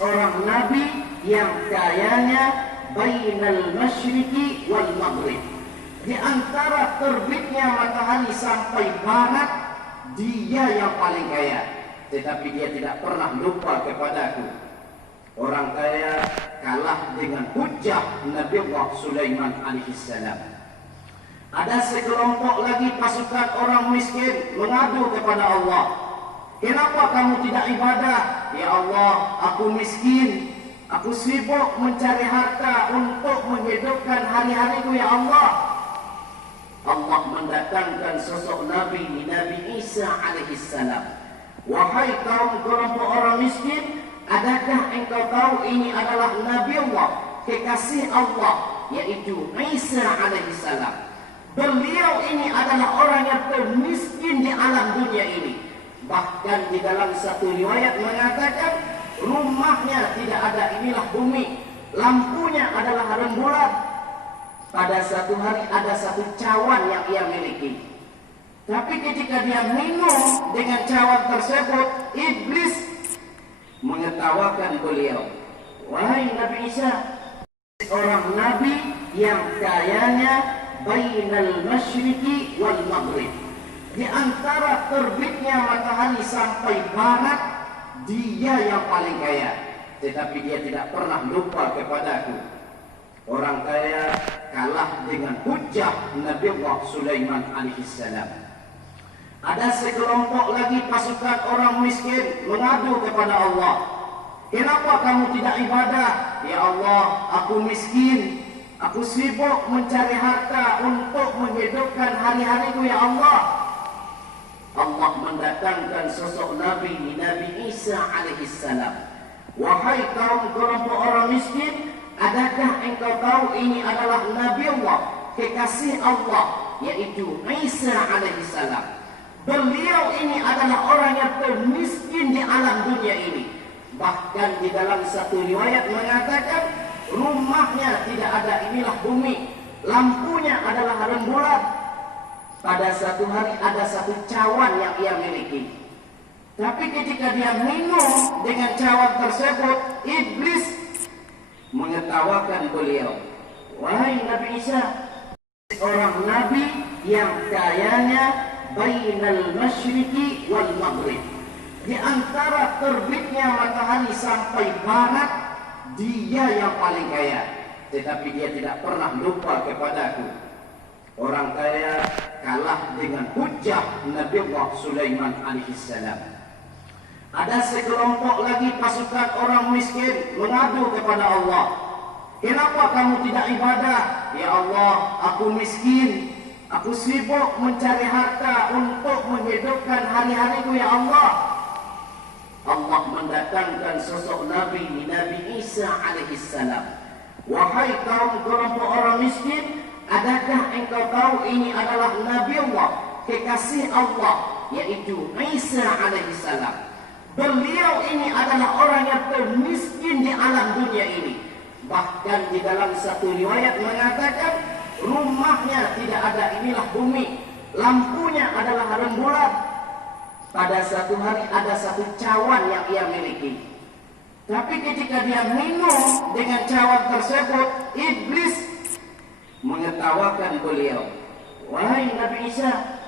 seorang nabi yang kayanya bainal masyriqi wal maghrib. Di antara terbitnya matahari sampai barat, dia yang paling kaya. Tetapi dia tidak pernah lupa kepadaku. Orang kaya kalah dengan hujah Nabi Allah Sulaiman alaihissalam. Ada sekelompok lagi pasukan orang miskin mengadu kepada Allah. Kenapa kamu tidak ibadah? Ya Allah, aku miskin. Aku sibuk mencari harta untuk menghidupkan hari-hariku, ya Allah. Allah mendatangkan sosok Nabi Isa alaihissalam. Wahai kaum kelompok orang miskin, adakah engkau tahu ini adalah Nabi Allah, kekasih Allah, yaitu Isa alaihissalam. Beliau ini adalah orang yang termiskin di alam dunia ini. Bahkan di dalam satu riwayat mengatakan rumahnya tidak ada inilah bumi, lampunya adalah rembulan. Pada satu hari ada satu cawan yang ia miliki. Tapi ketika dia minum dengan cawan tersebut, iblis mengetawakan beliau. Wahai Nabi Isa, seorang nabi yang kayanya bainal masyriqi wal maghrib. Di antara terbitnya matahari sampai barat, dia yang paling kaya. Tetapi dia tidak pernah lupa kepadaku. Orang kaya kalah dengan hujah Nabi Allah Sulaiman alaihissalam. Ada sekelompok lagi pasukan orang miskin mengadu kepada Allah. Kenapa kamu tidak ibadah? Ya Allah, aku miskin. Aku sibuk mencari harta untuk menghidupkan hari-hariku, ya Allah. Allah mendatangkan sosok Nabi Isa alaihissalam. Wahai kaum kelompok orang miskin, adakah engkau tahu ini adalah Nabi Allah, kekasih Allah, yaitu Isa alaihissalam. Beliau ini adalah orang yang termiskin di alam dunia ini. Bahkan di dalam satu riwayat mengatakan rumahnya tidak ada inilah bumi, lampunya adalah rembulan. Pada satu hari ada satu cawan yang ia miliki. Tapi ketika dia minum dengan cawan tersebut, iblis mengetawakan beliau. Wahai Nabi Isa, seorang nabi yang kayanya bainal masyriqi wal maghrib. Di antara terbitnya matahari sampai barat, dia yang paling kaya. Tetapi dia tidak pernah lupa kepadaku. Orang kaya kalah dengan hujah Nabi Allah Sulaiman alaihissalam. Ada sekelompok lagi pasukan orang miskin mengadu kepada Allah. Kenapa kamu tidak ibadah? Ya Allah, aku miskin. Aku sibuk mencari harta untuk menghidupkan hari-hariku, ya Allah. Allah mendatangkan sosok Nabi Isa alaihissalam. Wahai kaum kelompok orang miskin, adakah engkau tahu ini adalah Nabi Allah, kekasih Allah, yaitu Isa alaihissalam. Beliau ini adalah orang yang termiskin di alam dunia ini. Bahkan di dalam satu riwayat mengatakan rumahnya tidak ada inilah bumi, lampunya adalah rembulan. Pada satu hari ada satu cawan yang ia miliki. Tapi ketika dia minum dengan cawan tersebut, iblis mengetawakan beliau. Wahai Nabi Isa,